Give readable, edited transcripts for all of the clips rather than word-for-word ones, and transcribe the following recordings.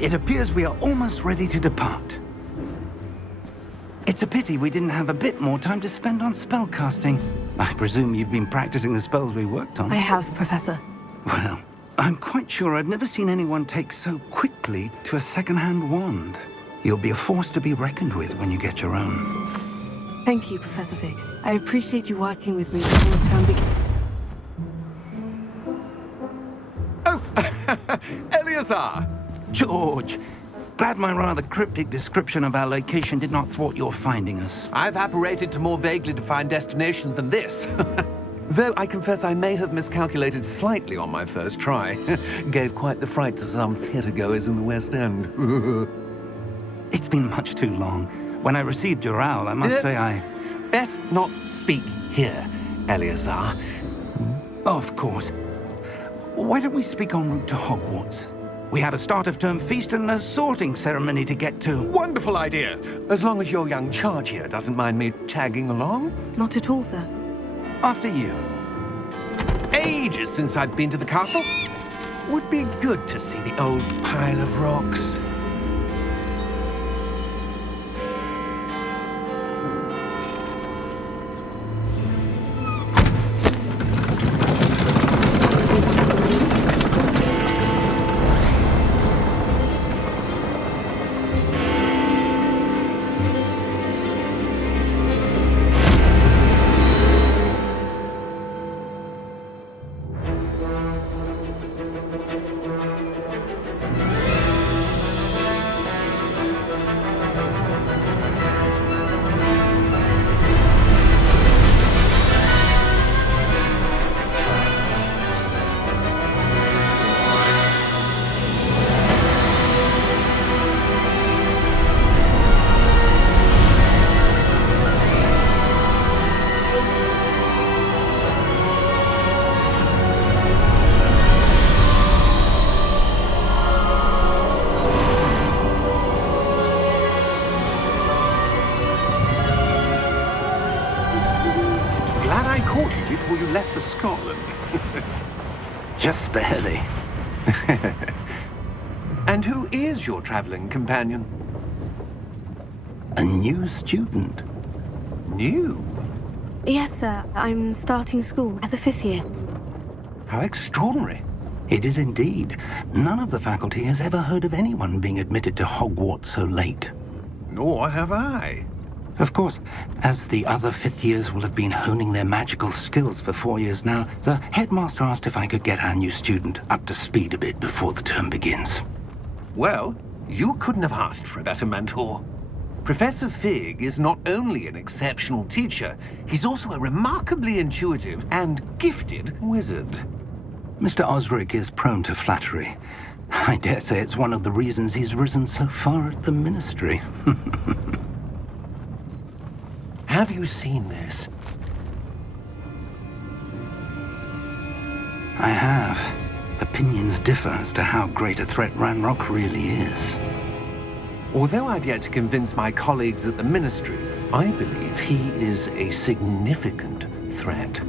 It appears we are almost ready to depart. It's a pity we didn't have a bit more time to spend on spellcasting. I presume you've been practicing the spells we worked on. I have, Professor. Well, I'm quite sure I've never seen anyone take so quickly to a second-hand wand. You'll be a force to be reckoned with when you get your own. Thank you, Professor Fig. I appreciate you working with me before the term begins. Oh, Eleazar! George! Glad my rather cryptic description of our location did not thwart your finding us. I've apparated to more vaguely defined destinations than this. Though I confess I may have miscalculated slightly on my first try. Gave quite the fright to some theatre-goers in the West End. It's been much too long. When I received your owl, I must say I... Best not speak here, Eleazar. Of course. Why don't we speak en route to Hogwarts? We have a start-of-term feast and a sorting ceremony to get to. Wonderful idea! As long as your young charge here doesn't mind me tagging along. Not at all, sir. After you. Ages since I've been to the castle. Would be good to see the old pile of rocks. Before you left for Scotland. Just barely. And who is your traveling companion? A new student. New? Yes, sir. I'm starting school as a 5th year. How extraordinary. It is indeed. None of the faculty has ever heard of anyone being admitted to Hogwarts so late. Nor have I. Of course, as the other 5th years will have been honing their magical skills for 4 years now, the headmaster asked if I could get our new student up to speed a bit before the term begins. Well, you couldn't have asked for a better mentor. Professor Fig is not only an exceptional teacher, he's also a remarkably intuitive and gifted wizard. Mr. Osric is prone to flattery. I dare say it's one of the reasons he's risen so far at the ministry. Have you seen this? I have. Opinions differ as to how great a threat Ranrock really is. Although I've yet to convince my colleagues at the Ministry, I believe he is a significant threat.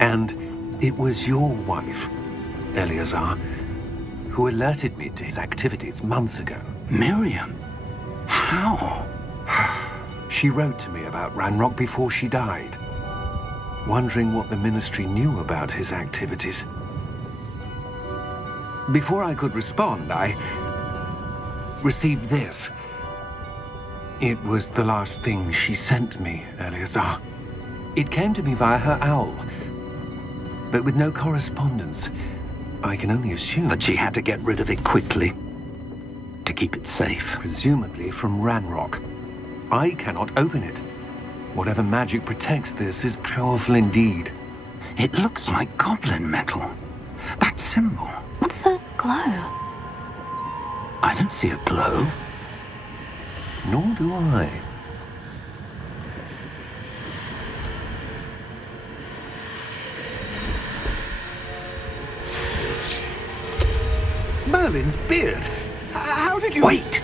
And it was your wife, Eleazar, who alerted me to his activities months ago. Miriam? How? She wrote to me about Ranrock before she died, wondering what the Ministry knew about his activities. Before I could respond, I received this. It was the last thing she sent me, Eleazar. It came to me via her owl, but with no correspondence. I can only assume That she had to get rid of it quickly, to keep it safe. presumably from Ranrock. I cannot open it. Whatever magic protects this is powerful indeed. It looks like goblin metal. That symbol. What's the glow? I don't see a glow. Nor do I. Merlin's beard! How did you... Wait!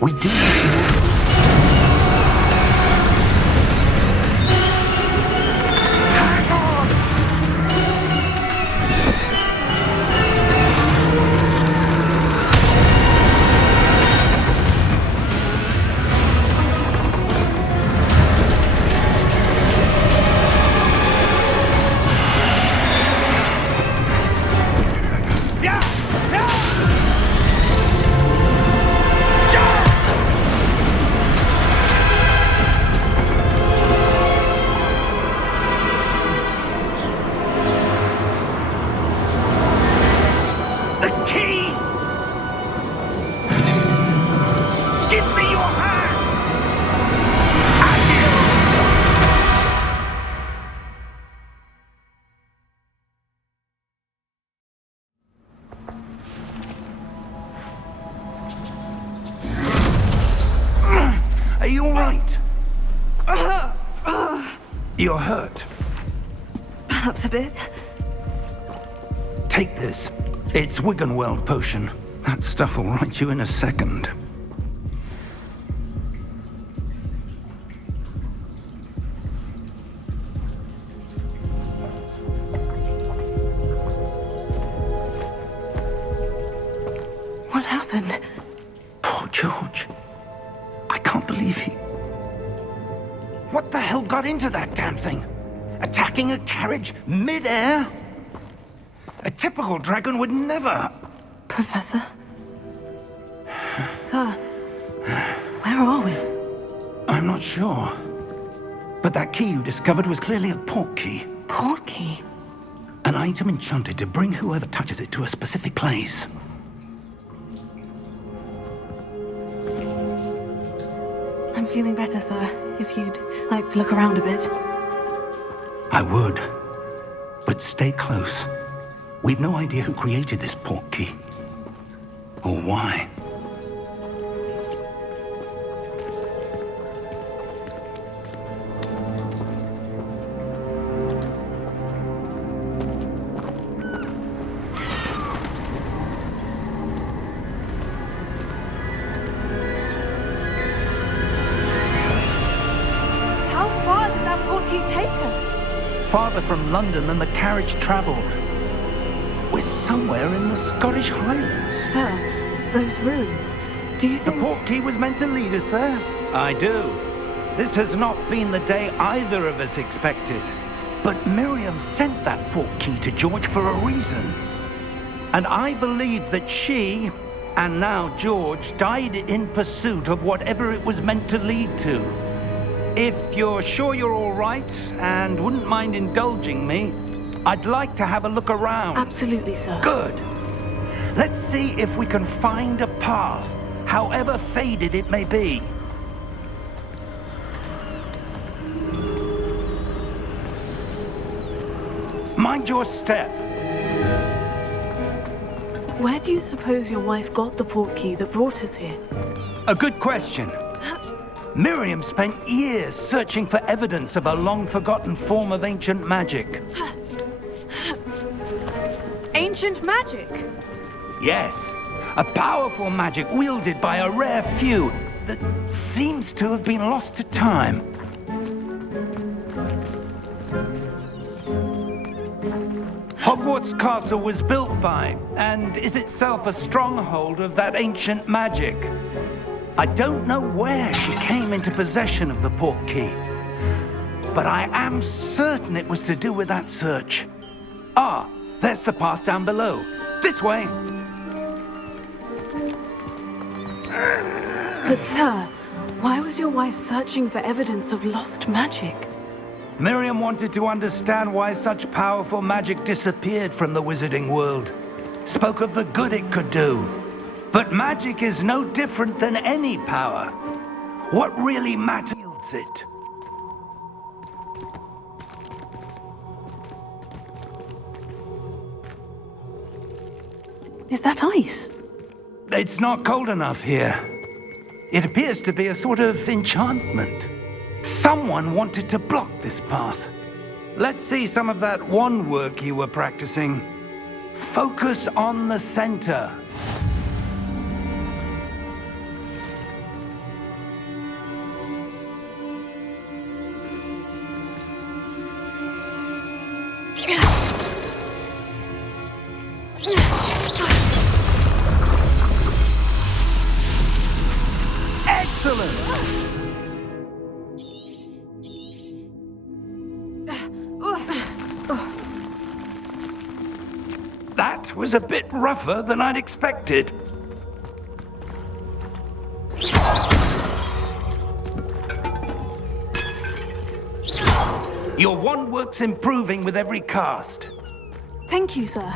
We do. Hang on! right. You're hurt. Perhaps a bit. Take this. It's Wiggenweld potion. That stuff will right you in a second. What happened? Poor George. I can't believe he... What the hell got into that damn thing? Attacking a carriage mid-air? A typical dragon would never... Professor? Sir, where are we? I'm not sure. But that key you discovered was clearly a port key. Port key? An item enchanted to bring whoever touches it to a specific place. I'm feeling better, sir. If you'd like to look around a bit. I would. But stay close. We've no idea who created this port key. Or why. How far did that port key take us? Farther from London than the carriage traveled. We're somewhere in the Scottish Highlands. Sir, those ruins. Do you The think... port key was meant to lead us there? I do. This has not been the day either of us expected. But Miriam sent that port key to George for a reason. And I believe that she, and now George, died in pursuit of whatever it was meant to lead to. If you're sure you're all right, and wouldn't mind indulging me, I'd like to have a look around. Absolutely, sir. Good. Let's see if we can find a path, however faded it may be. Mind your step. Where do you suppose your wife got the port key that brought us here? A good question. Miriam spent years searching for evidence of a long-forgotten form of ancient magic. Ancient magic? Yes, a powerful magic wielded by a rare few that seems to have been lost to time. Hogwarts Castle was built by, and is itself a stronghold of that ancient magic. I don't know where she came into possession of the port key, but I am certain it was to do with that search. Ah, there's the path down below. This way. But sir, why was your wife searching for evidence of lost magic? Miriam wanted to understand why such powerful magic disappeared from the wizarding world. Spoke of the good it could do. But magic is no different than any power. What really matters is it. Is that ice? It's not cold enough here. It appears to be a sort of enchantment. Someone wanted to block this path. Let's see some of that wand work you were practicing. Focus on the center. Excellent! That was a bit rougher than I'd expected. Your wand work's improving with every cast. Thank you, sir.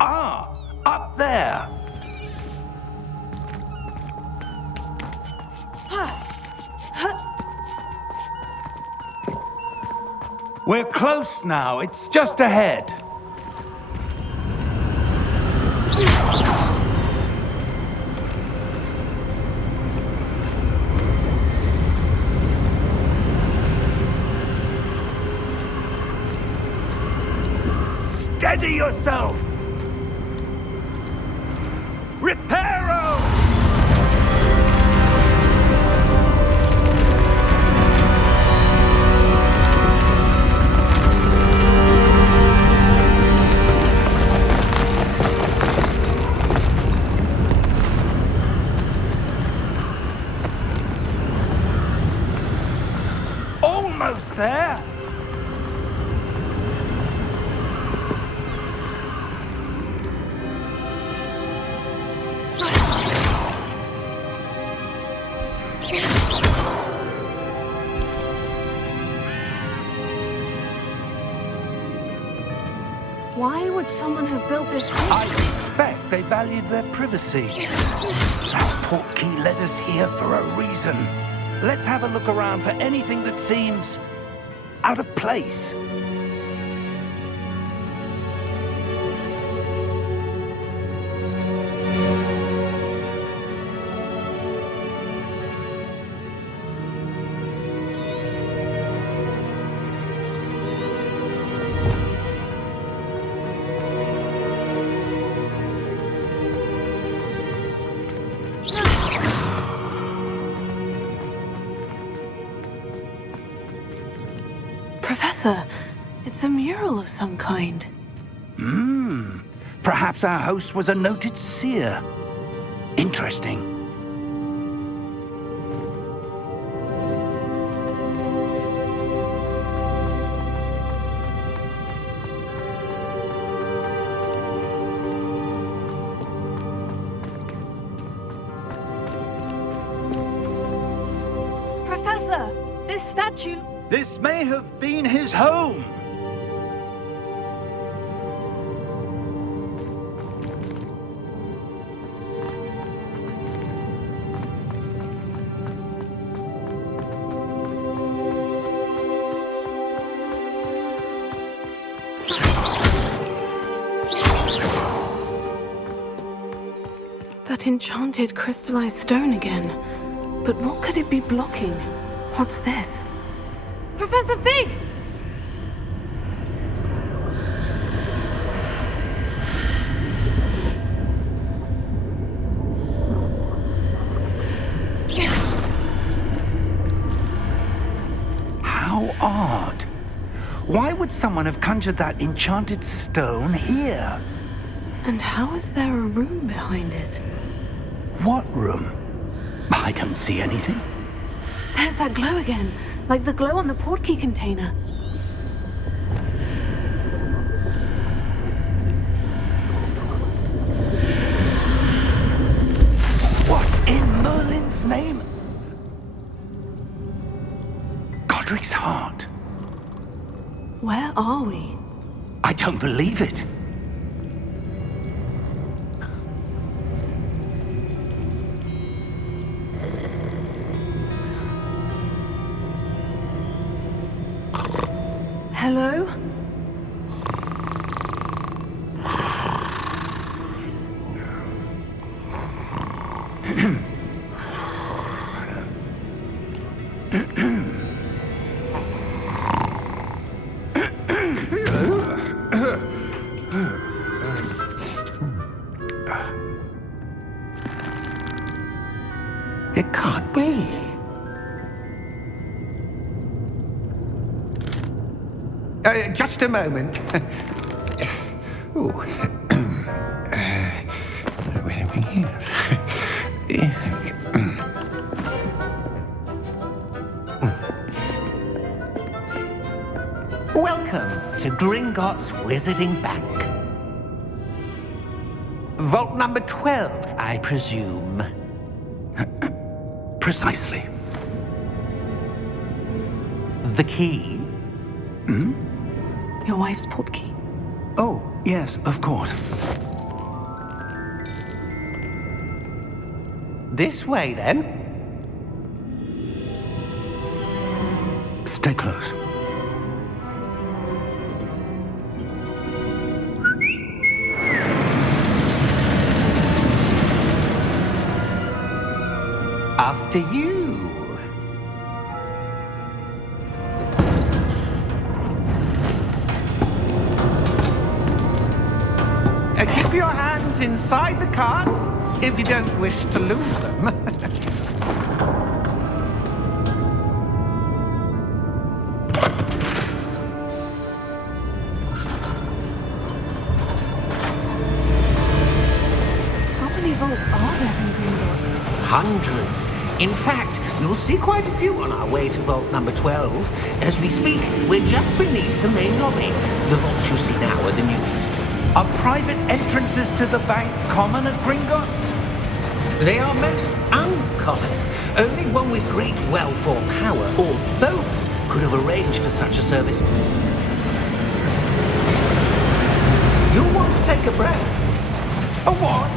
Ah, up there. We're close now. It's just ahead. Steady yourself! Reparo! Almost there! Why would someone have built this? I suspect they valued their privacy. That portkey led us here for a reason. Let's have a look around for anything that seems out of place. Professor, it's a mural of some kind. Perhaps our host was a noted seer. Interesting. Professor, this statue... This may have been his home. That enchanted crystallized stone again. But what could it be blocking? What's this? Professor Fig! How odd. Why would someone have conjured that enchanted stone here? And how is there a room behind it? What room? I don't see anything. There's that glow again, like the glow on the portkey container. What in Merlin's name? Godric's heart. Where are we? I don't believe it. Hello? It can't be. Just a moment. Oh. Where are we here? Welcome to Gringotts Wizarding Bank. Vault number 12, I presume. Precisely. The key? Your wife's portkey. Oh, yes, of course. This way, then. Stay close. After you. inside the cards, if you don't wish to lose them. How many vaults are there in Gringotts? Hundreds. In fact, you'll see quite a few on our way to vault number 12. As we speak, we're just beneath the main lobby. The vaults you see now are the newest. Are private entrances to the bank common at Gringotts? They are most uncommon. Only one with great wealth or power, or both, could have arranged for such a service. You'll want to take a breath. A what?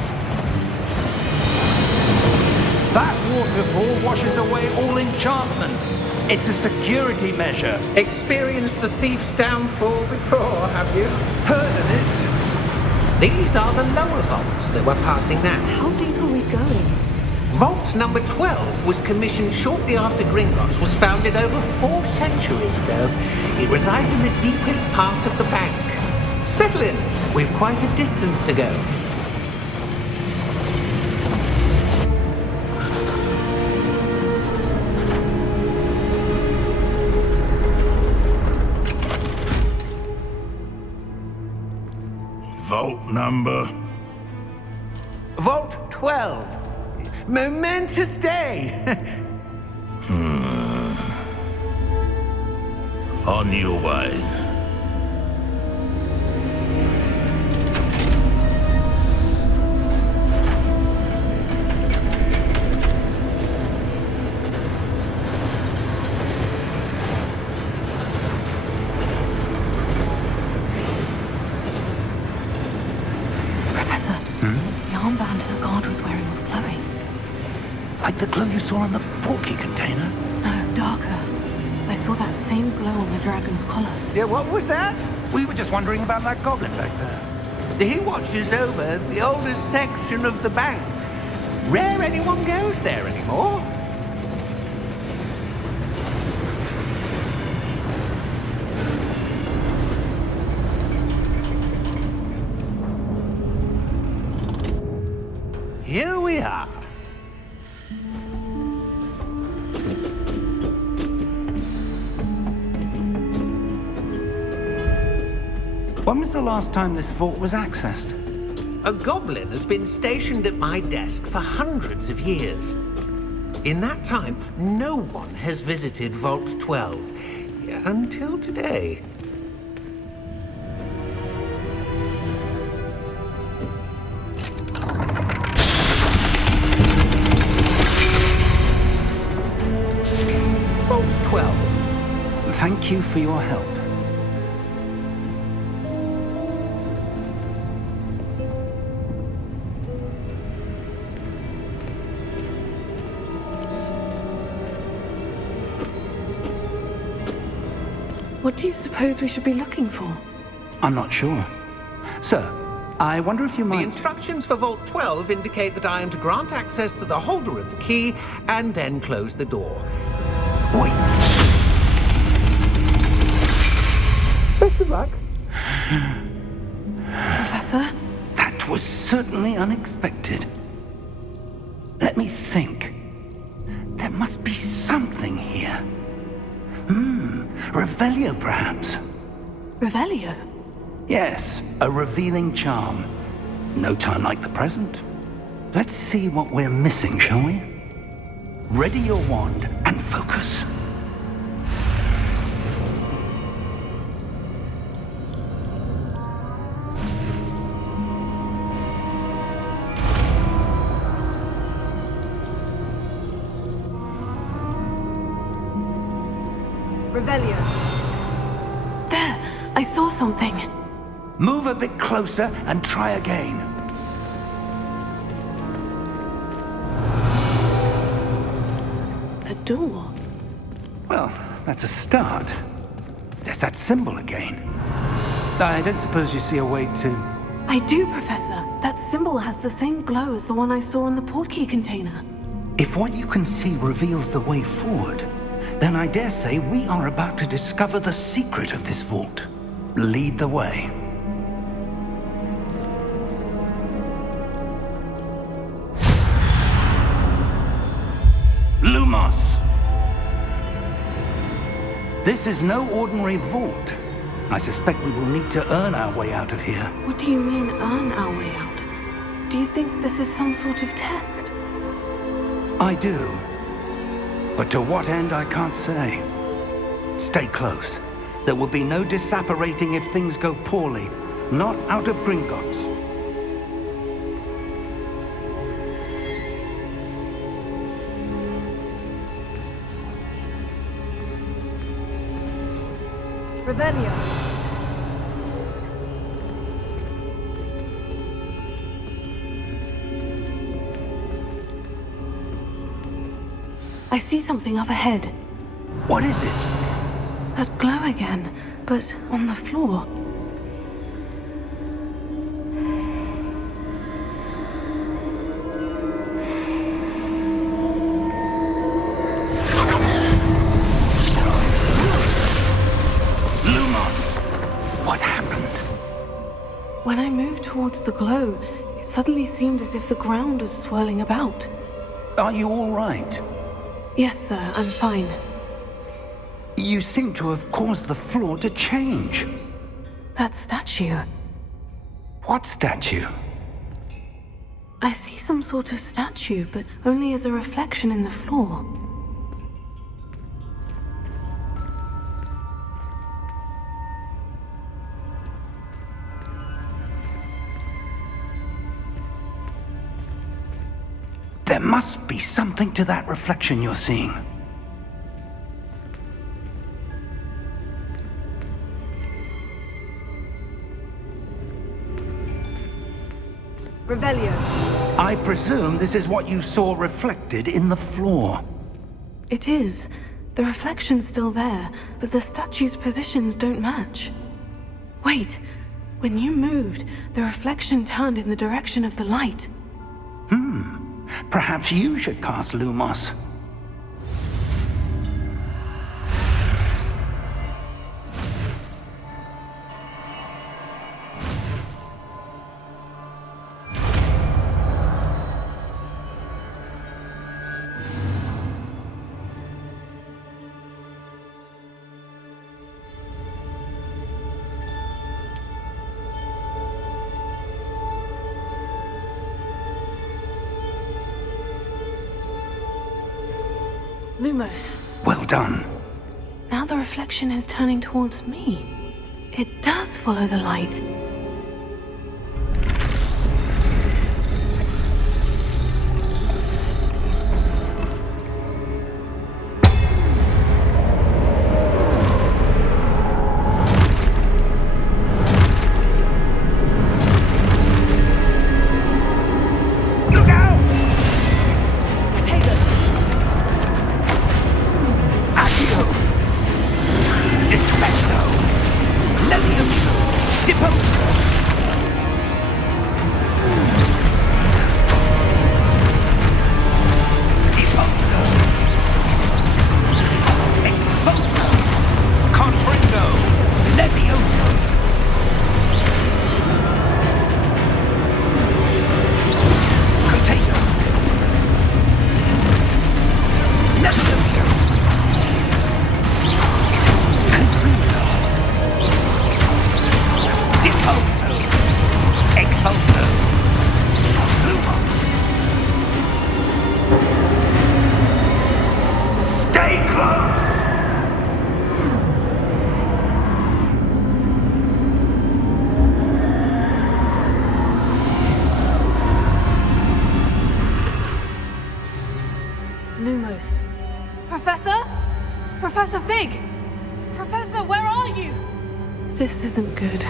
That waterfall washes away all enchantments. It's a security measure. Experienced the thief's downfall before, have you? Heard of it? These are the lower vaults that we're passing now. How deep are we going? Vault number 12 was commissioned shortly after Gringotts was founded over 4 centuries ago. It resides in the deepest part of the bank. Settle in. We've quite a distance to go. Vault number? Vault 12. Momentous day. On your way. Professor, the armband the guard was wearing was glowing. Like the glow you saw on the portkey container? No, darker. I saw that same glow on the dragon's collar. Yeah, what was that? We were just wondering about that goblin back there. He watches over the oldest section of the bank. Rare anyone goes there anymore. Here we are. When was the last time this vault was accessed? A goblin has been stationed at my desk for hundreds of years. In that time, no one has visited Vault 12. Until today. Vault 12. Thank you for your help. What do you suppose we should be looking for? I'm not sure. Sir, I wonder if you The might... instructions for Vault 12 indicate that I am to grant access to the holder of the key and then close the door. Wait. Best of luck. Professor? That was certainly unexpected. Let me think. There must be something here. Revelio, perhaps? Revelio? Yes, a revealing charm. No time like the present. Let's see what we're missing, shall we? Ready your wand and focus. Revelio. There! I saw something. Move a bit closer and try again. A door. Well, that's a start. There's that symbol again. I don't suppose you see a way to... I do, Professor. That symbol has the same glow as the one I saw in the portkey container. If what you can see reveals the way forward, then I dare say we are about to discover the secret of this vault. Lead the way. Lumos! This is no ordinary vault. I suspect we will need to earn our way out of here. What do you mean, earn our way out? Do you think this is some sort of test? I do. But to what end, I can't say. Stay close. There will be no disapparating if things go poorly. Not out of Gringotts. Revelio. I see something up ahead. What is it? That glow again, but on the floor. Lumos! What happened? When I moved towards the glow, it suddenly seemed as if the ground was swirling about. Are you all right? Yes, sir, I'm fine. You seem to have caused the floor to change. That statue. What statue? I see some sort of statue, but only as a reflection in the floor. There must be something to that reflection you're seeing. Revelio. I presume this is what you saw reflected in the floor. It is. The reflection's still there, but the statue's positions don't match. Wait. When you moved, the reflection turned in the direction of the light. Perhaps you should cast Lumos. Lumos. Well done. Now the reflection is turning towards me. It does follow the light. Look out! Potato. Accio! Dissecto! Levioso! Deposo! Deposo! Exposo! Confringo! Levioso! Container! Levioso! Confringo! Deposo! Exposo! Lumos! Stay close! Lumos. Professor? Professor Fig! Professor, where are you? This isn't good.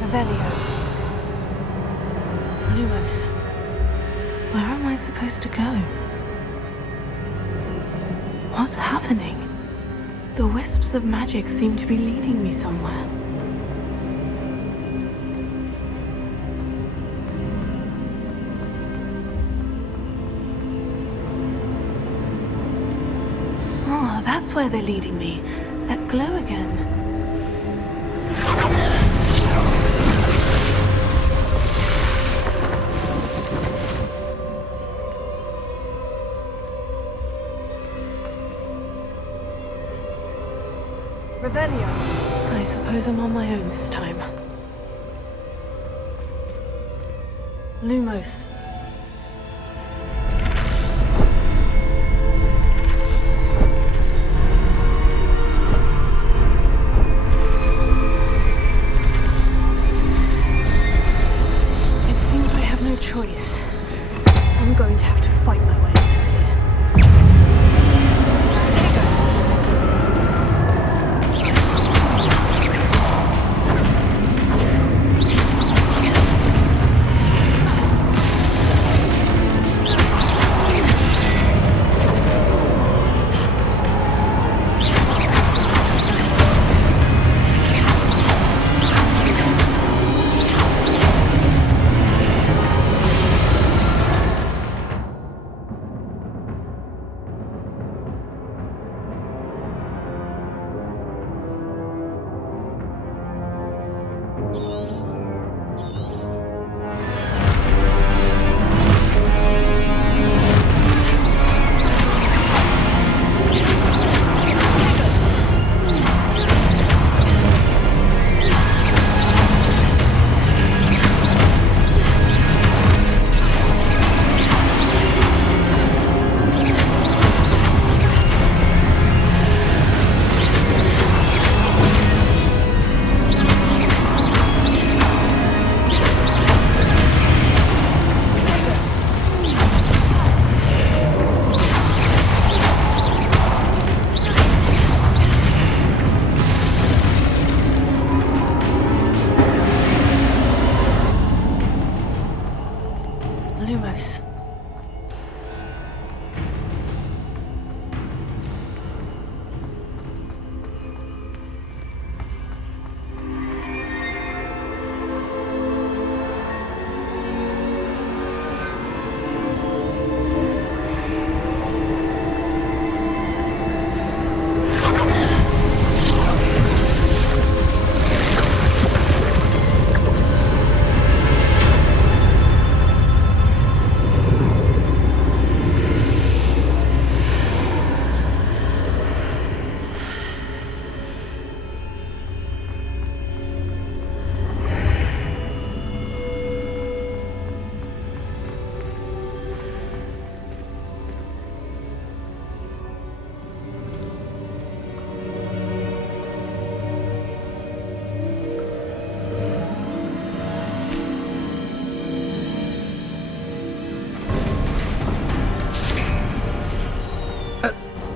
Revelio. Lumos. Where am I supposed to go? What's happening? The wisps of magic seem to be leading me somewhere. Oh, that's where they're leading me. That glow again. Revelio. I suppose I'm on my own this time. Lumos. It seems I have no choice. I'm going to have to fight my way out of here. Lumos.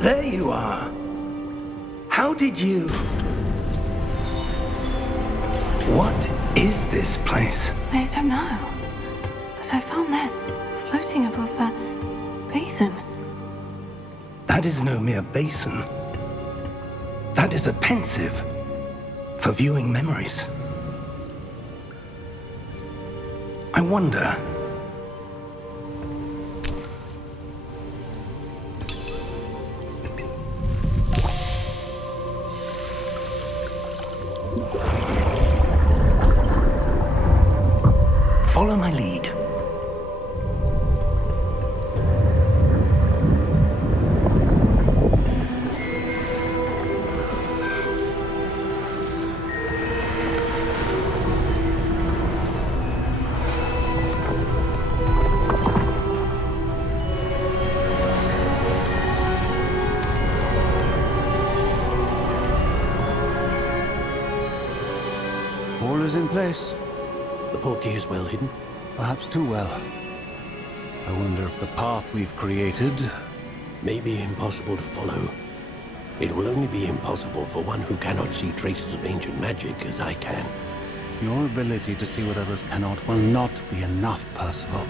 There you are. How did you... What is this place? I don't know. But I found this floating above that basin. That is no mere basin. That is a pensive for viewing memories. I wonder... Follow my lead. All is in place. The portkey is well hidden. Perhaps too well. I wonder if the path we've created... May be impossible to follow. It will only be impossible for one who cannot see traces of ancient magic as I can. Your ability to see what others cannot will not be enough, Percival.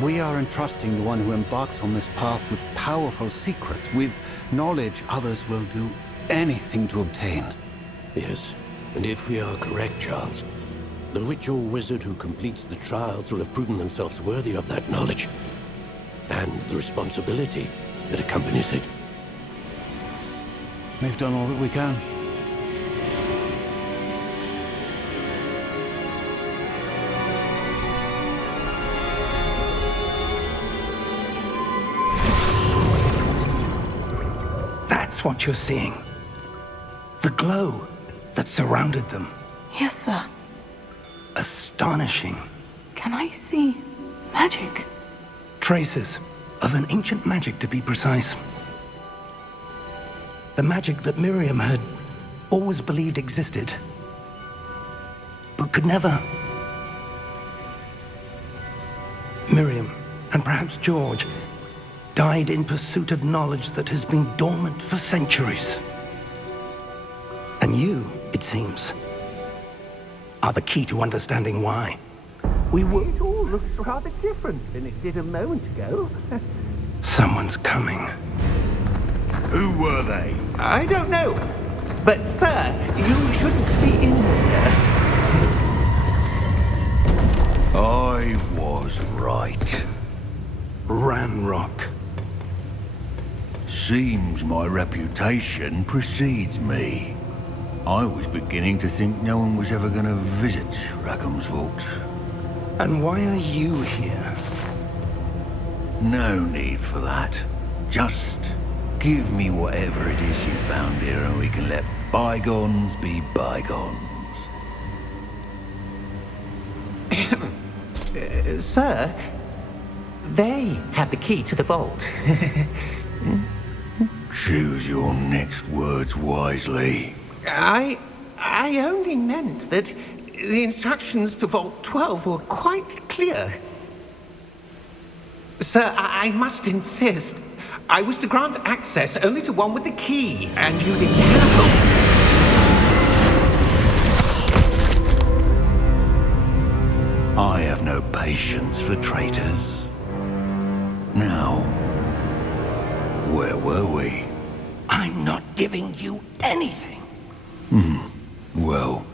We are entrusting the one who embarks on this path with powerful secrets, with knowledge others will do anything to obtain. Yes, and if we are correct, Charles, the witch or wizard who completes the trials will have proven themselves worthy of that knowledge, and the responsibility that accompanies it. We've done all that we can. That's what you're seeing. The glow that surrounded them. Yes, sir. Astonishing. Can I see magic? Traces of an ancient magic, to be precise. The magic that Miriam had always believed existed, but could never. Miriam, and perhaps George, died in pursuit of knowledge that has been dormant for centuries. And you, it seems, are the key to understanding why. It all looks rather different than it did a moment ago. Someone's coming. Who were they? I don't know. But, sir, you shouldn't be in here. I was right. Ranrock. Seems my reputation precedes me. I was beginning to think no one was ever going to visit Rackham's vault. And why are you here? No need for that. Just give me whatever it is you found here and we can let bygones be bygones. Sir, they have the key to the vault. Choose your next words wisely. I only meant that the instructions to Vault 12 were quite clear. Sir, I must insist. I was to grant access only to one with the key, and you didn't have. I have no patience for traitors. Now, where were we? I'm not giving you anything. Well,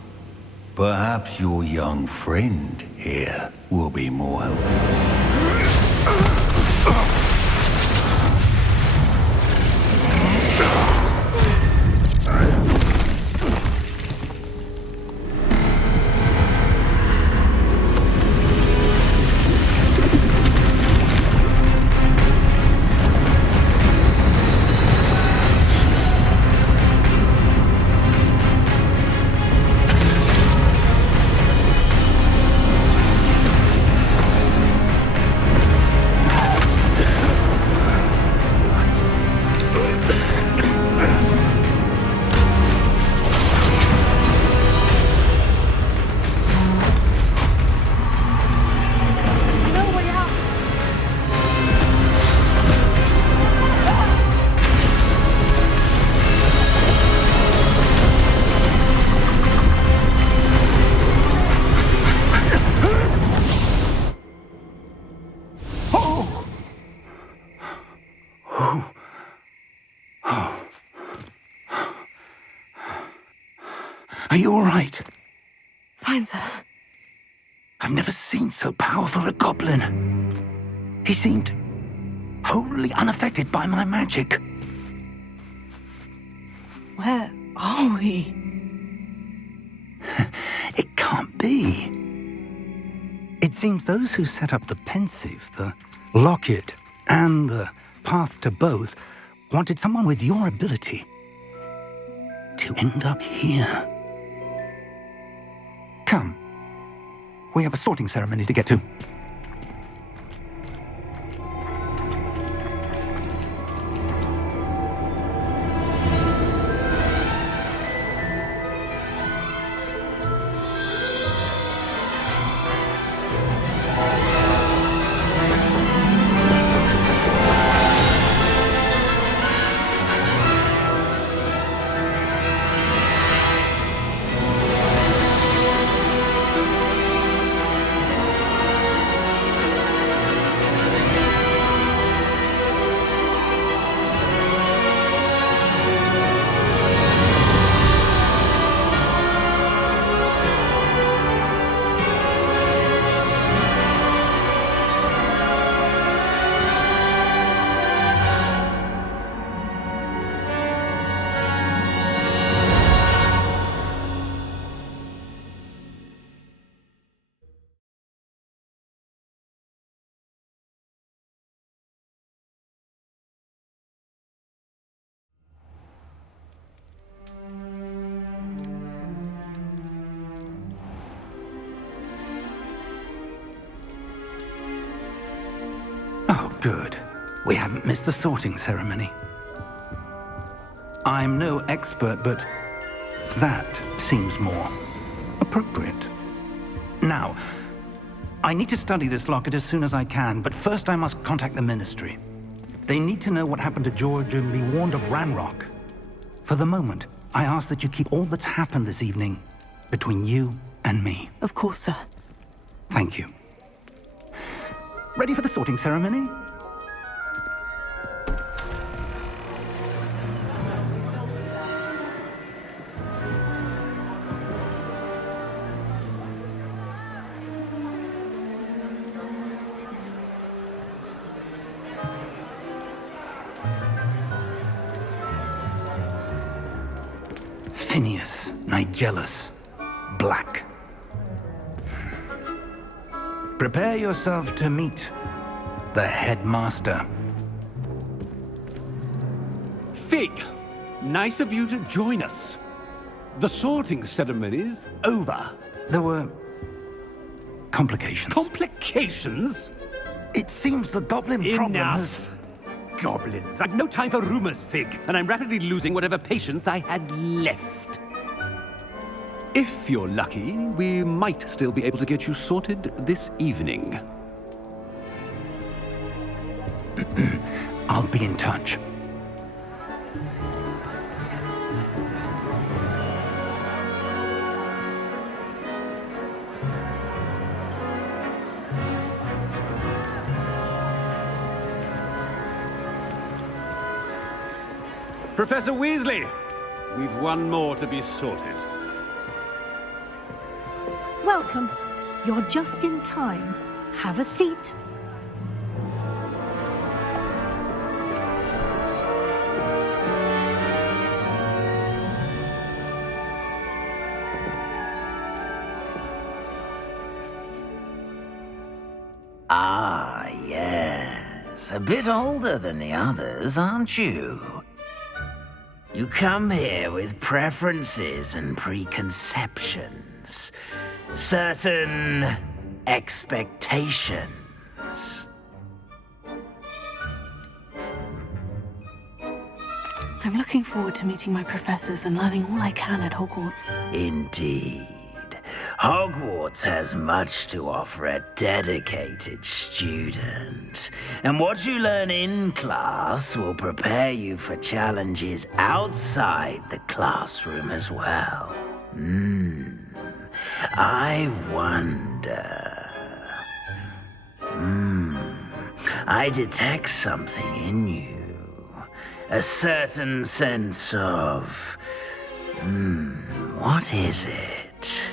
perhaps your young friend here will be more helpful. Are you all right? Fine, sir. I've never seen so powerful a goblin. He seemed wholly unaffected by my magic. Where are we? It can't be. It seems those who set up the pensive, the locket, and the path to both wanted someone with your ability to end up here. Come. We have a sorting ceremony to get to. We haven't missed the sorting ceremony. I'm no expert, but that seems more appropriate. Now, I need to study this locket as soon as I can, but first I must contact the Ministry. They need to know what happened to George and be warned of Ranrock. For the moment, I ask that you keep all that's happened this evening between you and me. Of course, sir. Thank you. Ready for the sorting ceremony? Phineas, Nigellus, Black. Prepare yourself to meet the headmaster. Fig, nice of you to join us. The sorting ceremony's over. There were complications. Complications? It seems the goblin problem has... Enough. Goblins. I've no time for rumors, Fig, and I'm rapidly losing whatever patience I had left. If you're lucky, we might still be able to get you sorted this evening. I'll be in touch. Professor Weasley, we've one more to be sorted. Welcome. You're just in time. Have a seat. Ah, yes. A bit older than the others, aren't you? You come here with preferences and preconceptions. Certain expectations. I'm looking forward to meeting my professors and learning all I can at Hogwarts. Indeed. Hogwarts has much to offer a dedicated student. And what you learn in class will prepare you for challenges outside the classroom as well. I wonder... I detect something in you. A certain sense of... what is it?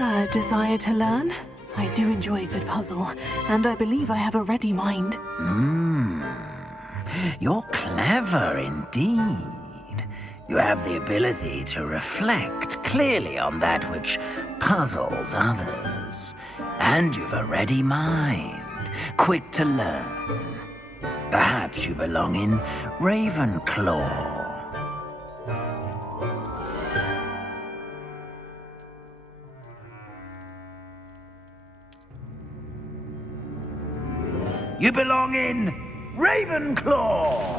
A desire to learn? I do enjoy a good puzzle, and I believe I have a ready mind. You're clever indeed. You have the ability to reflect clearly on that which puzzles others. And you've a ready mind, quick to learn. Perhaps you belong in Ravenclaw. You belong in Ravenclaw!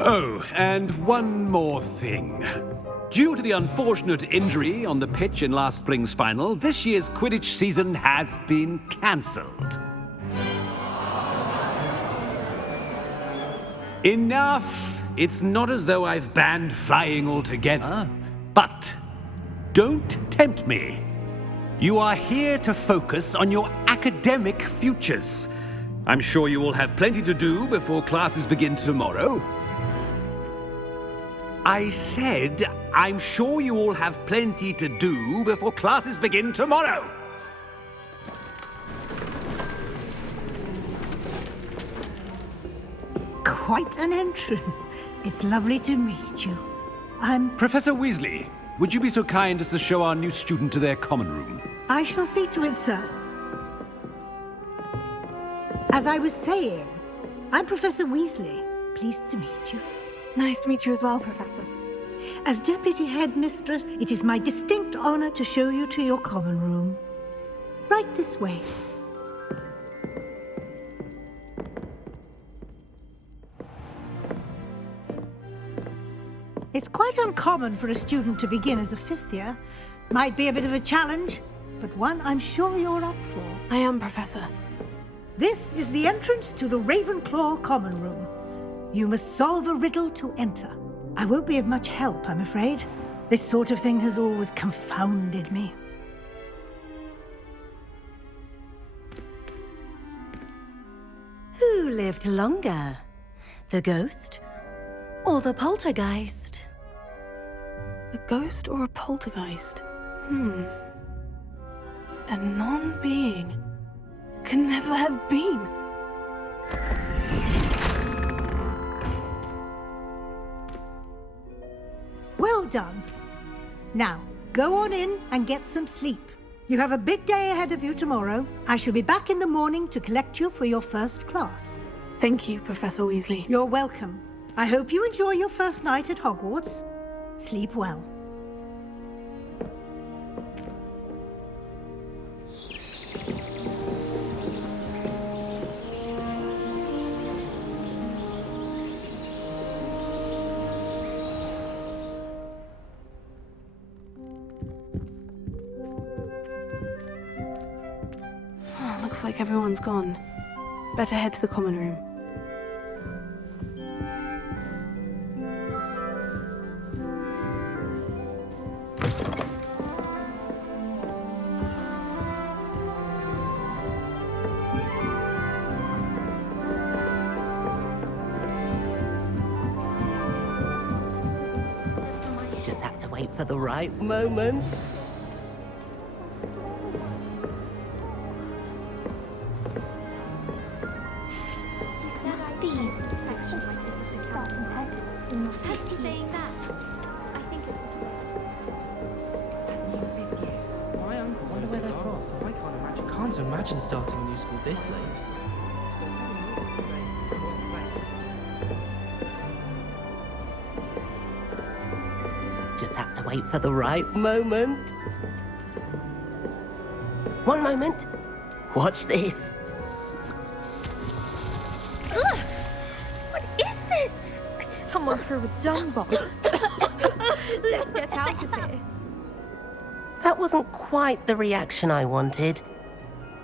Oh, and one more thing. Due to the unfortunate injury on the pitch in last spring's final, this year's Quidditch season has been cancelled. Enough! It's not as though I've banned flying altogether, but don't tempt me. You are here to focus on your academic futures. I'm sure you will have plenty to do before classes begin tomorrow. I said, I'm sure you all have plenty to do before classes begin tomorrow. quite an entrance. It's lovely to meet you. Professor Weasley, would you be so kind as to show our new student to their common room? I shall see to it, sir. As I was saying, I'm Professor Weasley. Pleased to meet you. Nice to meet you as well, Professor. As Deputy Headmistress, it is my distinct honor to show you to your common room. Right this way. It's quite uncommon for a student to begin as a fifth year. Might be a bit of a challenge, but one I'm sure you're up for. I am, Professor. This is the entrance to the Ravenclaw common room. You must solve a riddle to enter. I won't be of much help, I'm afraid. This sort of thing has always confounded me. Who lived longer? The ghost or the poltergeist? A ghost or a poltergeist? A non-being can never have been. Well done. Now, go on in and get some sleep. You have a big day ahead of you tomorrow. I shall be back in the morning to collect you for your first class. Thank you, Professor Weasley. You're welcome. I hope you enjoy your first night at Hogwarts. Sleep well. Looks like everyone's gone. Better head to the common room. Just have to wait for the right moment. I can't imagine starting a new school this late. Just have to wait for the right moment. One moment. Watch this. Ugh! What is this? Someone threw a dung bomb. Let's get out of here. That wasn't quite the reaction I wanted.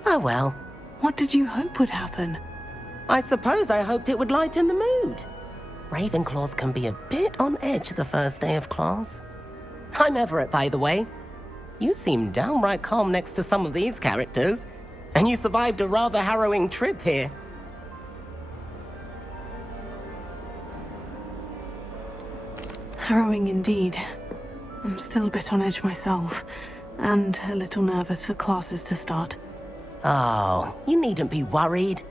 Oh well. What did you hope would happen? I suppose I hoped it would lighten the mood. Ravenclaws can be a bit on edge the first day of class. I'm Everett, by the way. You seem downright calm next to some of these characters, and you survived a rather harrowing trip here. Harrowing indeed. I'm still a bit on edge myself, and a little nervous for classes to start. Oh, you needn't be worried.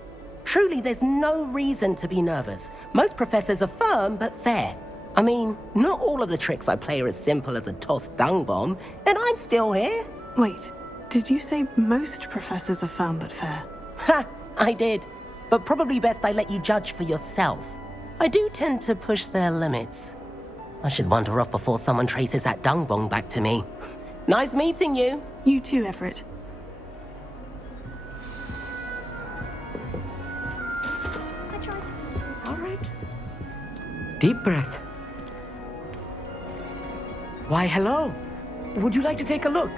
Truly, there's no reason to be nervous. Most professors are firm but fair. I mean, not all of the tricks I play are as simple as a tossed dung bomb, and I'm still here. Wait, did you say most professors are firm but fair? Ha, I did. But probably best I let you judge for yourself. I do tend to push their limits. I should wander off before someone traces that dung bomb back to me. Nice meeting you. You too, Everett. All right. Deep breath. Why, hello. Would you like to take a look?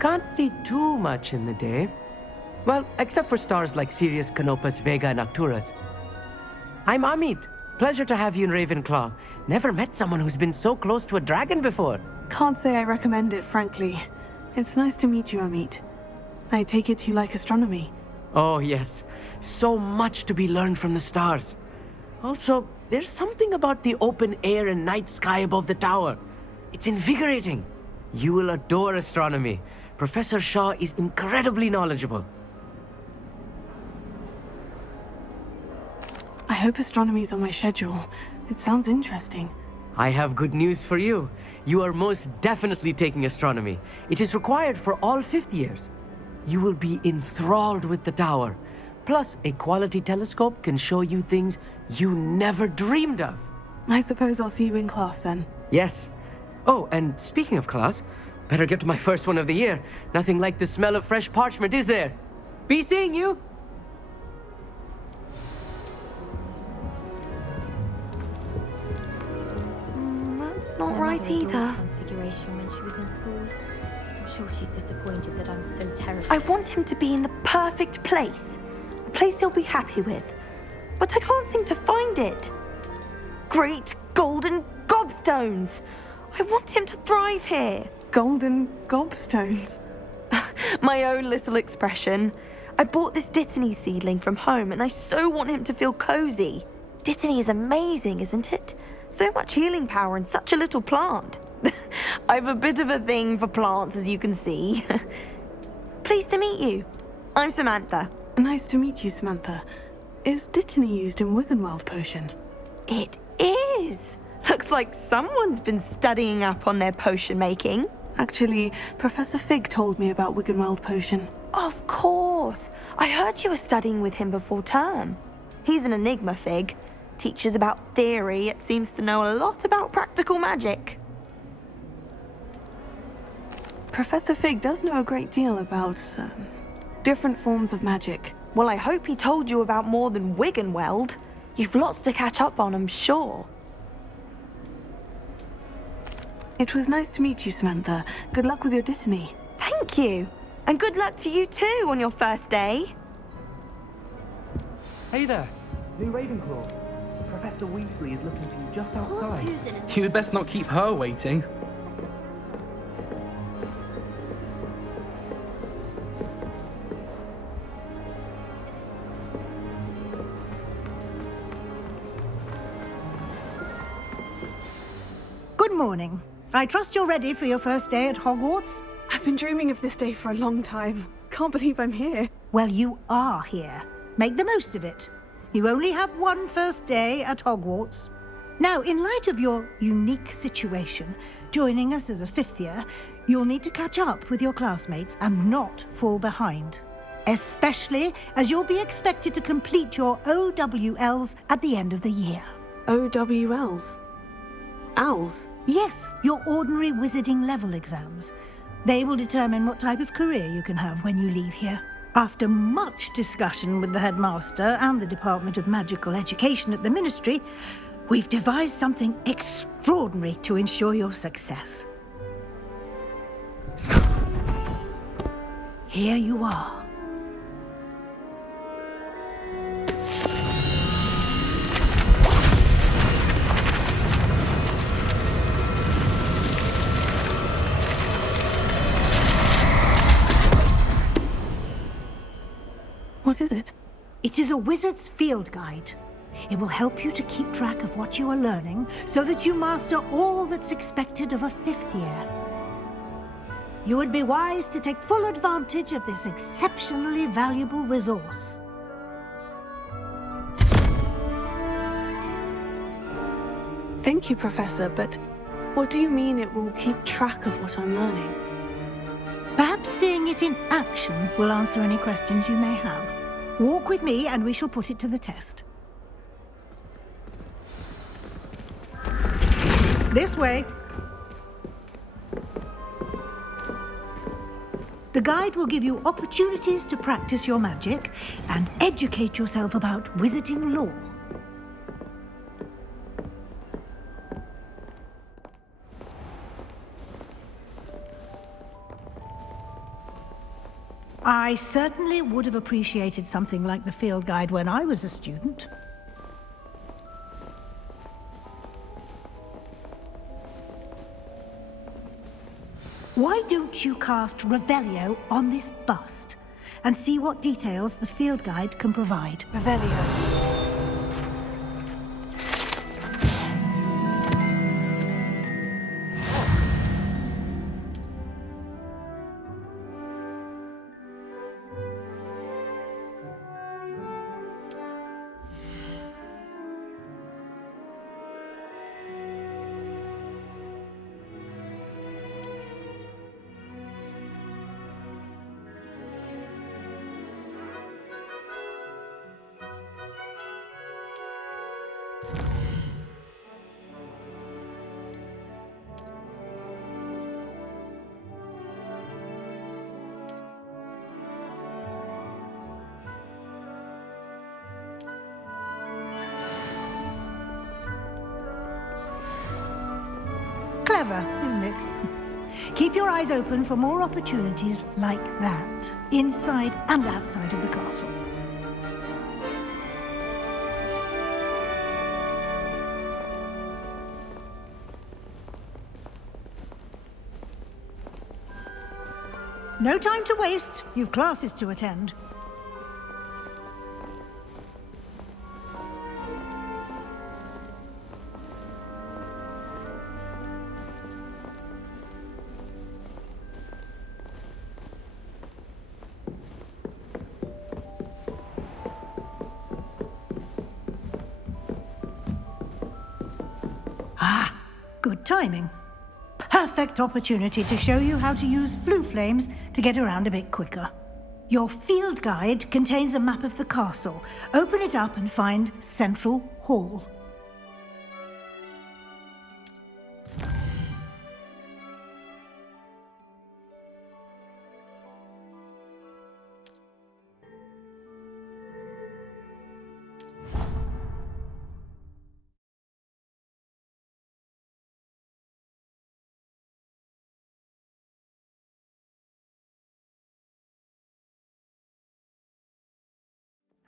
Can't see too much in the day. Well, except for stars like Sirius, Canopus, Vega, and Arcturus. I'm Amit. Pleasure to have you in Ravenclaw. Never met someone who's been so close to a dragon before. Can't say I recommend it, frankly. It's nice to meet you, Amit. I take it you like astronomy. Oh, yes. So much to be learned from the stars. Also, there's something about the open air and night sky above the tower. It's invigorating. You will adore astronomy. Professor Shaw is incredibly knowledgeable. I hope astronomy's on my schedule. It sounds interesting. I have good news for you. You are most definitely taking astronomy. It is required for all 5th years. You will be enthralled with the tower. Plus, a quality telescope can show you things you never dreamed of. I suppose I'll see you in class then. Yes. Oh, and speaking of class, better get to my first one of the year. Nothing like the smell of fresh parchment, is there? Be seeing you! That's not right either. Transfiguration when she was in school. I'm sure she's disappointed that I'm so terrible. I want him to be in the perfect place. A place he'll be happy with. But I can't seem to find it. Great golden gobstones! I want him to thrive here. Golden gobstones? My own little expression. I bought this Dittany seedling from home and I so want him to feel cozy. Dittany is amazing, isn't it? So much healing power in such a little plant. I've a bit of a thing for plants, as you can see. Pleased to meet you. I'm Samantha. Nice to meet you, Samantha. Is Dittany used in Wiggenweld potion? It is. Looks like someone's been studying up on their potion making. Actually, Professor Fig told me about Wiggenweld potion. Of course. I heard you were studying with him before term. He's an enigma, Fig. Teaches about theory, yet seems to know a lot about practical magic. Professor Fig does know a great deal about different forms of magic. Well, I hope he told you about more than Wiggenweld. You've lots to catch up on, I'm sure. It was nice to meet you, Samantha. Good luck with your Dittany. Thank you. And good luck to you too on your first day. Hey there, new Ravenclaw. Professor Weasley is looking for you just outside. You'd best not keep her waiting. Good morning. I trust you're ready for your first day at Hogwarts? I've been dreaming of this day for a long time. Can't believe I'm here. Well, you are here. Make the most of it. You only have one first day at Hogwarts. Now, in light of your unique situation, joining us as a 5th year, you'll need to catch up with your classmates and not fall behind. Especially as you'll be expected to complete your OWLs at the end of the year. OWLs? Owls? Yes, your ordinary wizarding level exams. They will determine what type of career you can have when you leave here. After much discussion with the headmaster and the Department of Magical Education at the Ministry, we've devised something extraordinary to ensure your success. Here you are. What is it? It is a wizard's field guide. It will help you to keep track of what you are learning so that you master all that's expected of a 5th year. You would be wise to take full advantage of this exceptionally valuable resource. Thank you, Professor, but what do you mean it will keep track of what I'm learning? Perhaps seeing it in action will answer any questions you may have. Walk with me and we shall put it to the test. This way. The guide will give you opportunities to practice your magic and educate yourself about wizarding lore. I certainly would have appreciated something like the field guide when I was a student. Why don't you cast Revelio on this bust and see what details the field guide can provide? Revelio. clever, isn't it? Keep your eyes open for more opportunities like that, inside and outside of the castle. No time to waste. You've classes to attend. Ah, good timing. Perfect opportunity to show you how to use flue flames to get around a bit quicker. Your field guide contains a map of the castle. Open it up and find Central Hall.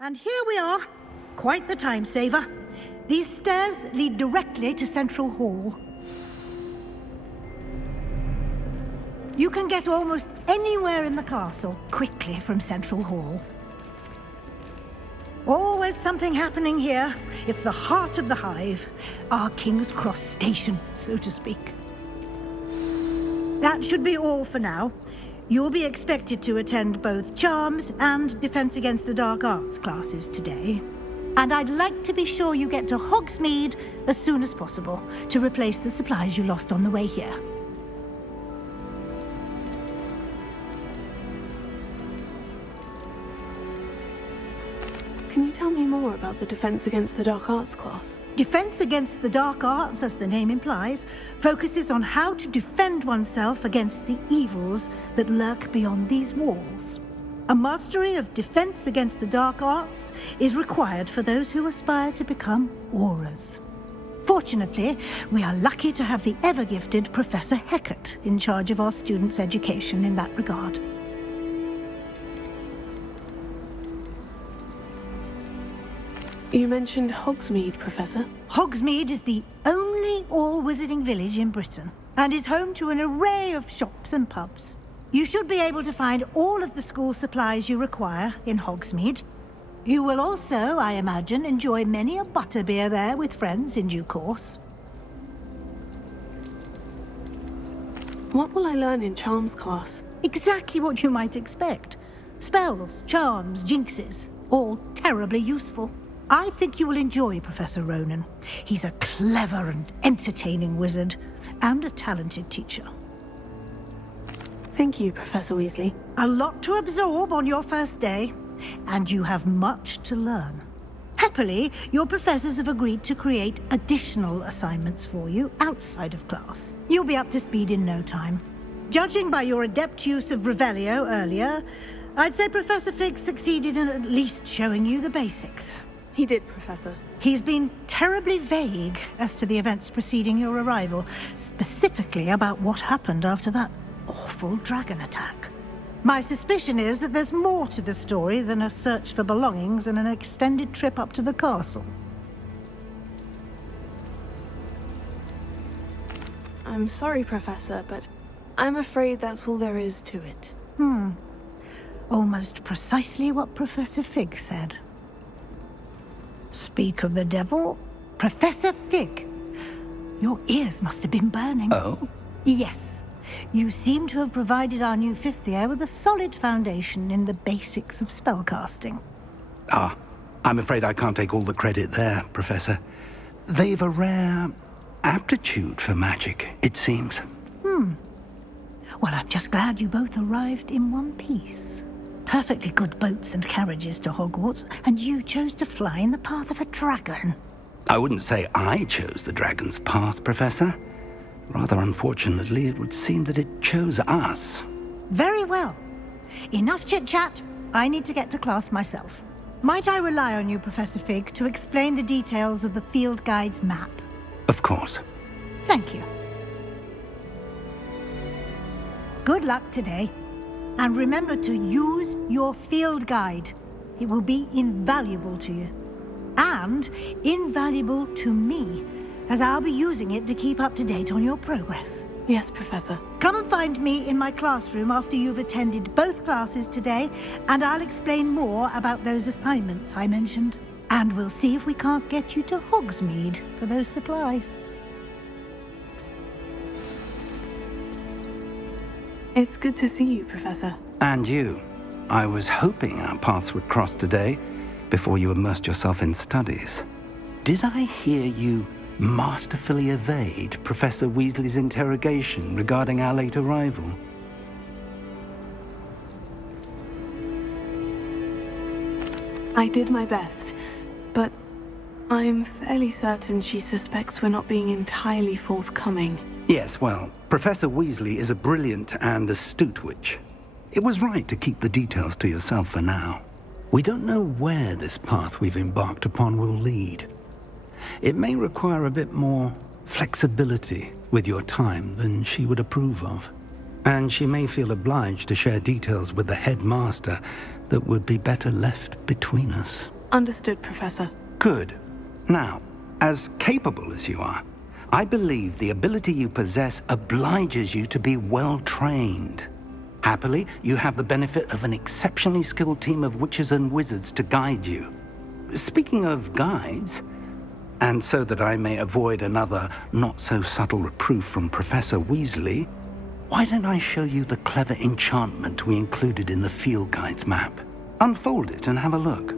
And here we are. Quite the time saver. These stairs lead directly to Central Hall. You can get almost anywhere in the castle quickly from Central Hall. Always something happening here. It's the heart of the hive, our King's Cross station, so to speak. That should be all for now. You'll be expected to attend both Charms and Defense Against the Dark Arts classes today. And I'd like to be sure you get to Hogsmeade as soon as possible to replace the supplies you lost on the way here. Can you tell me more about the Defense Against the Dark Arts class? Defense Against the Dark Arts, as the name implies, focuses on how to defend oneself against the evils that lurk beyond these walls. A mastery of Defense Against the Dark Arts is required for those who aspire to become Aurors. Fortunately, we are lucky to have the ever-gifted Professor Hecat in charge of our students' education in that regard. You mentioned Hogsmeade, Professor. Hogsmeade is the only all-wizarding village in Britain and is home to an array of shops and pubs. You should be able to find all of the school supplies you require in Hogsmeade. You will also, I imagine, enjoy many a butterbeer there with friends in due course. What will I learn in Charms class? Exactly what you might expect. Spells, charms, jinxes, all terribly useful. I think you will enjoy Professor Ronan. He's a clever and entertaining wizard, and a talented teacher. Thank you, Professor Weasley. A lot to absorb on your first day, and you have much to learn. Happily, your professors have agreed to create additional assignments for you outside of class. You'll be up to speed in no time. Judging by your adept use of Revelio earlier, I'd say Professor Fig succeeded in at least showing you the basics. He did, Professor. He's been terribly vague as to the events preceding your arrival, specifically about what happened after that awful dragon attack. My suspicion is that there's more to the story than a search for belongings and an extended trip up to the castle. I'm sorry, Professor, but I'm afraid that's all there is to it. Almost precisely what Professor Fig said. Speak of the devil, Professor Fig. Your ears must have been burning. Oh? Yes. You seem to have provided our new fifth year with a solid foundation in the basics of spellcasting. Ah, I'm afraid I can't take all the credit there, Professor. They've a rare aptitude for magic, it seems. Well, I'm just glad you both arrived in one piece. Perfectly good boats and carriages to Hogwarts, and you chose to fly in the path of a dragon. I wouldn't say I chose the dragon's path, Professor. Rather unfortunately, it would seem that it chose us. Very well. Enough chit-chat. I need to get to class myself. Might I rely on you, Professor Fig, to explain the details of the field guide's map? Of course. Thank you. Good luck today. And remember to use your field guide. It will be invaluable to you. And invaluable to me, as I'll be using it to keep up to date on your progress. Yes, Professor. Come and find me in my classroom after you've attended both classes today, and I'll explain more about those assignments I mentioned. And we'll see if we can't get you to Hogsmeade for those supplies. It's good to see you, Professor. And you. I was hoping our paths would cross today, before you immersed yourself in studies. Did I hear you masterfully evade Professor Weasley's interrogation regarding our late arrival? I did my best, but I'm fairly certain she suspects we're not being entirely forthcoming. Yes, well, Professor Weasley is a brilliant and astute witch. It was right to keep the details to yourself for now. We don't know where this path we've embarked upon will lead. It may require a bit more flexibility with your time than she would approve of. And she may feel obliged to share details with the headmaster that would be better left between us. Understood, Professor. Good. Now, as capable as you are, I believe the ability you possess obliges you to be well-trained. Happily, you have the benefit of an exceptionally skilled team of witches and wizards to guide you. Speaking of guides, and so that I may avoid another not-so-subtle reproof from Professor Weasley, why don't I show you the clever enchantment we included in the field guide's map? Unfold it and have a look.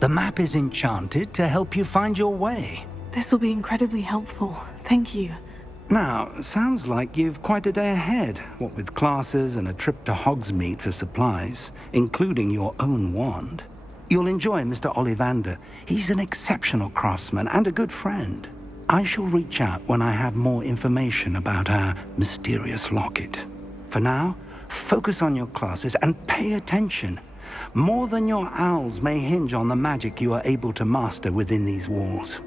The map is enchanted to help you find your way. This will be incredibly helpful. Thank you. Now, sounds like you've quite a day ahead, what with classes and a trip to Hogsmeade for supplies, including your own wand. You'll enjoy Mr. Ollivander. He's an exceptional craftsman and a good friend. I shall reach out when I have more information about our mysterious locket. For now, focus on your classes and pay attention. More than your owls may hinge on the magic you are able to master within these walls.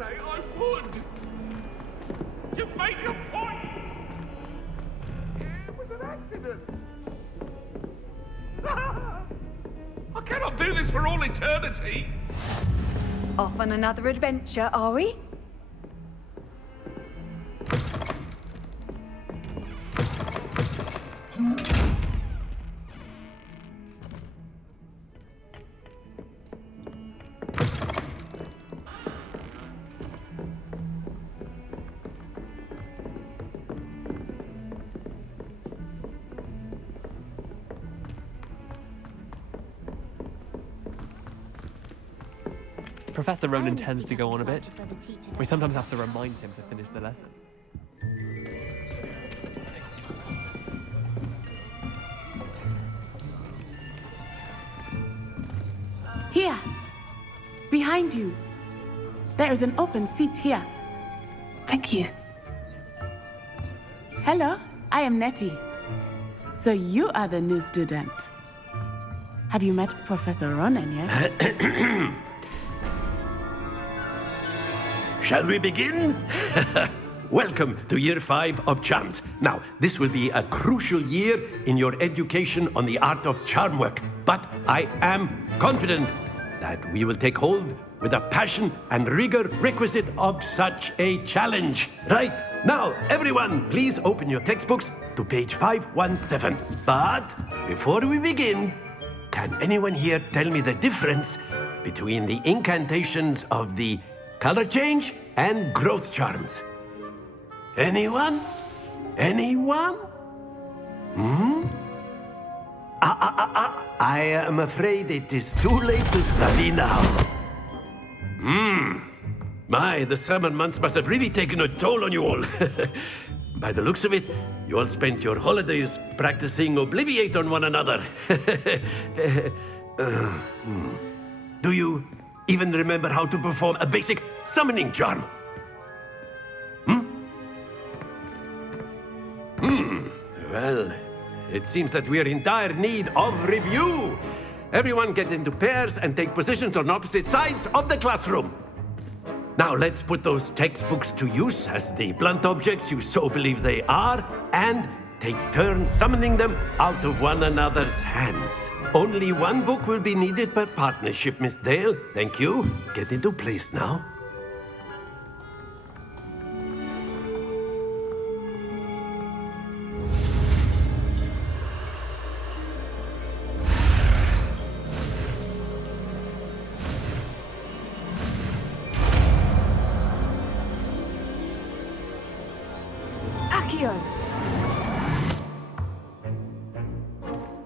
I would! You've made your point! It was an accident! I cannot do this for all eternity! Off on another adventure, are we? Professor Ronan tends to go on a bit. We sometimes have to remind him to finish the lesson. Here. Behind you. There is an open seat here. Thank you. Hello, I am Nettie. So you are the new student. Have you met Professor Ronan yet? Shall we begin? Welcome to Year 5 of Charms. Now, this will be a crucial year in your education on the art of charm work. But I am confident that we will take hold with the passion and rigor requisite of such a challenge. Right, now, everyone, please open your textbooks to page 517. But before we begin, can anyone here tell me the difference between the incantations of the color change and growth charms? Anyone? Anyone? I am afraid it is too late to study now. My, the summer months must have really taken a toll on you all. By the looks of it, you all spent your holidays practicing Obliviate on one another. Do you even remember how to perform a basic summoning charm? Well, it seems that we are in dire need of review. Everyone get into pairs and take positions on opposite sides of the classroom. Now let's put those textbooks to use as the blunt objects you so believe they are, and take turns summoning them out of one another's hands. Only one book will be needed per partnership, Miss Dale. Thank you. Get into place now.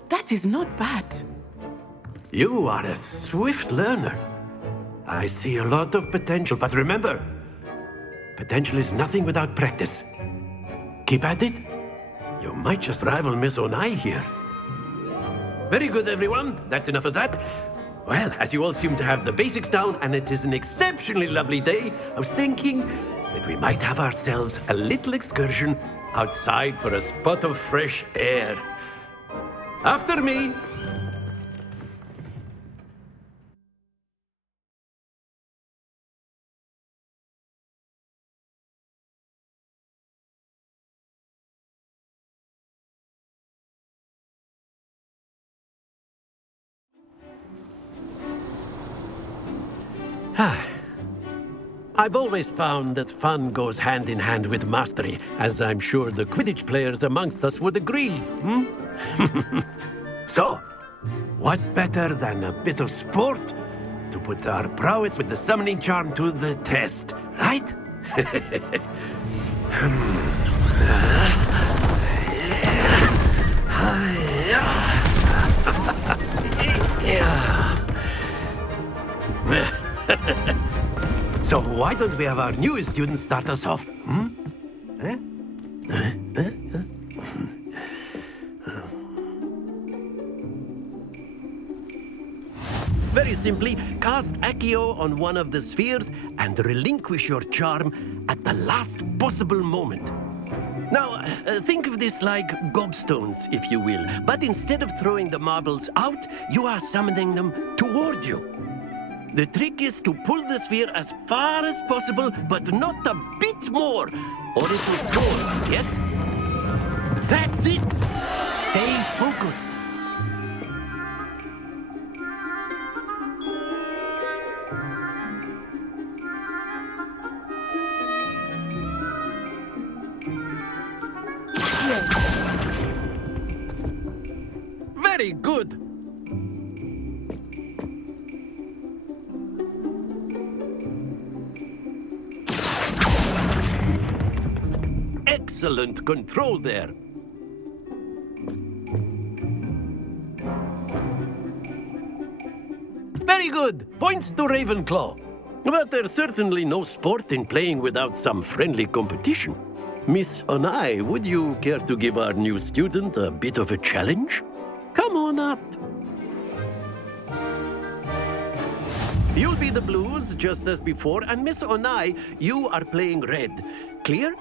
That is not bad. You are a swift learner. I see a lot of potential, but remember, potential is nothing without practice. Keep at it. You might just rival Miss Onai here. Very good, everyone. That's enough of that. Well, as you all seem to have the basics down, and it is an exceptionally lovely day, I was thinking that we might have ourselves a little excursion outside for a spot of fresh air. After me. I've always found that fun goes hand in hand with mastery, as I'm sure the Quidditch players amongst us would agree, So, what better than a bit of sport to put our prowess with the summoning charm to the test, right? So why don't we have our newest student start us off? Very simply, cast Accio on one of the spheres and relinquish your charm at the last possible moment. Now, think of this like gobstones, if you will, but instead of throwing the marbles out, you are summoning them toward you. The trick is to pull the sphere as far as possible, but not a bit more, or it will fall, yes? That's it! Stay focused. Very good! Excellent control there. Very good. Points to Ravenclaw. But there's certainly no sport in playing without some friendly competition. Miss Onai, would you care to give our new student a bit of a challenge? Come on up. You'll be the blues, just as before, and Miss Onai, you are playing red. Clear?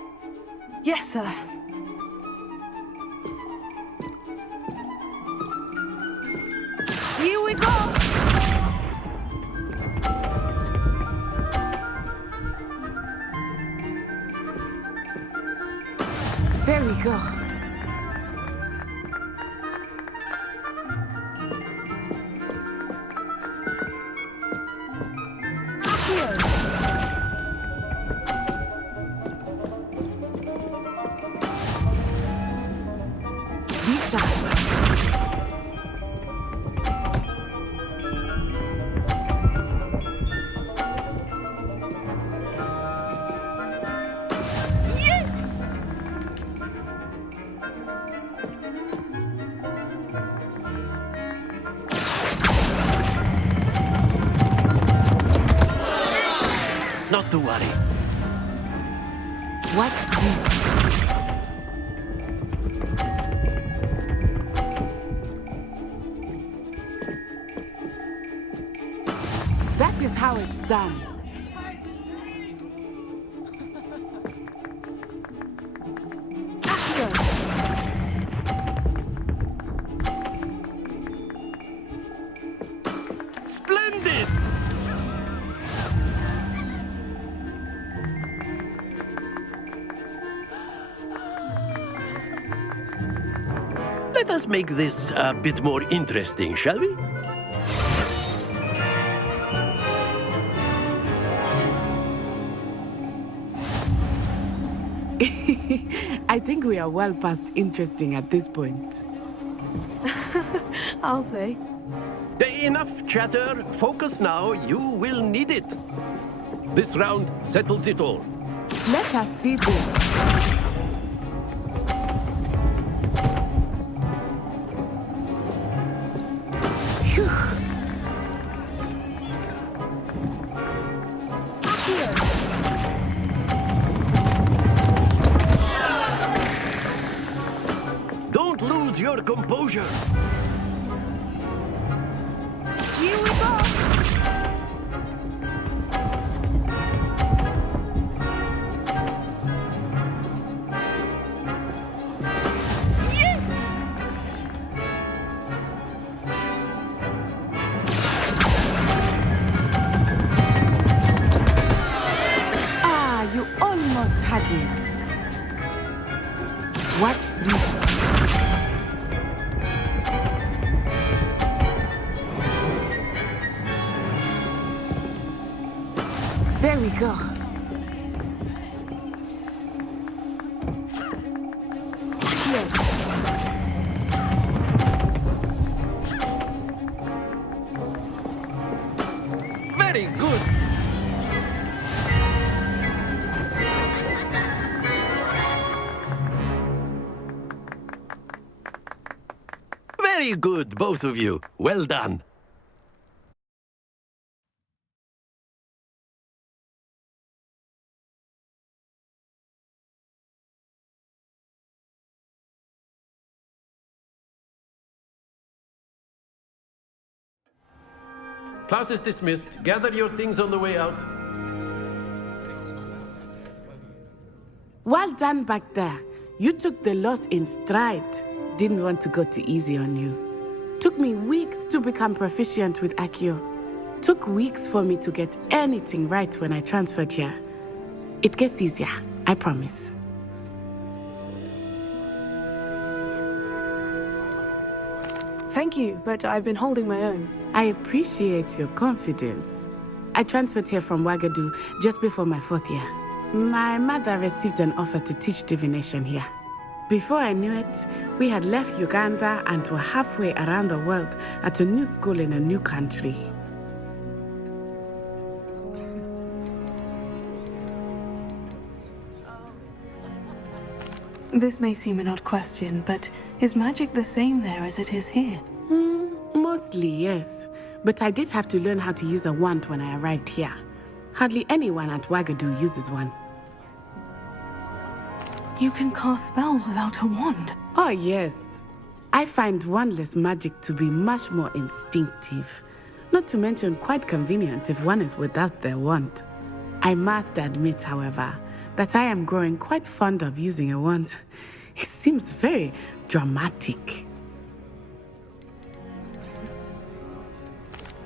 Yes, sir. Here we go! There we go. Not to worry. Watch this. That is how it's done. Splendid! Let us make this a bit more interesting, shall we? I think we are well past interesting at this point. I'll say. Enough chatter. Focus now. You will need it. This round settles it all. Let us see this. Phew. Don't lose your composure. Here we go! Ah, you almost had it. Watch this. There we go. Here. Very good. Very good, both of you. Well done. Class is dismissed. Gather your things on the way out. Well done back there. You took the loss in stride. Didn't want to go too easy on you. Took me weeks to become proficient with Accio. Took weeks for me to get anything right when I transferred here. It gets easier, I promise. Thank you, but I've been holding my own. I appreciate your confidence. I transferred here from Wagadu just before my 4th year. My mother received an offer to teach divination here. Before I knew it, we had left Uganda and were halfway around the world at a new school in a new country. This may seem an odd question, but is magic the same there as it is here? Mostly, yes. But I did have to learn how to use a wand when I arrived here. Hardly anyone at Wagadu uses one. You can cast spells without a wand? Oh, yes. I find wandless magic to be much more instinctive. Not to mention quite convenient if one is without their wand. I must admit, however, that I am growing quite fond of using a wand. It seems very dramatic.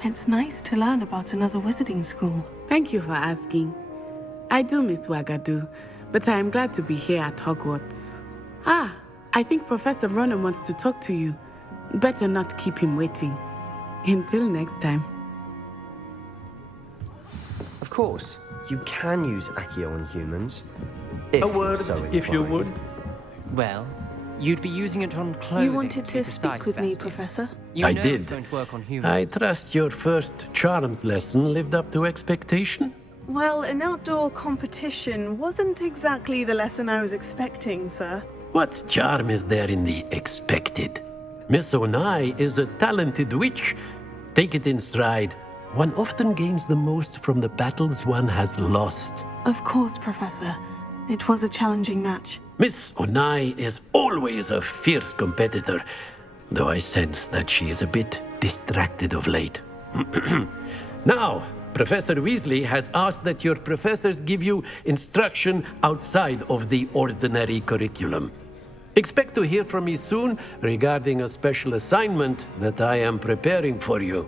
It's nice to learn about another wizarding school. Thank you for asking. I do miss Wagadu, but I am glad to be here at Hogwarts. Ah, I think Professor Ronan wants to talk to you. Better not keep him waiting. Until next time. Of course, you can use Accio on humans. A word, if you would. Well, you'd be using it on clothing. You wanted to speak precise, with me, Festive. Professor? You I know did. it won't work on humans. I trust your first charms lesson lived up to expectation? Well, an outdoor competition wasn't exactly the lesson I was expecting, sir. What charm is there in the expected? Miss Onai is a talented witch. Take it in stride. One often gains the most from the battles one has lost. Of course, Professor. It was a challenging match. Miss Onai is always a fierce competitor, though I sense that she is a bit distracted of late. Now, Professor Weasley has asked that your professors give you instruction outside of the ordinary curriculum. Expect to hear from me soon regarding a special assignment that I am preparing for you.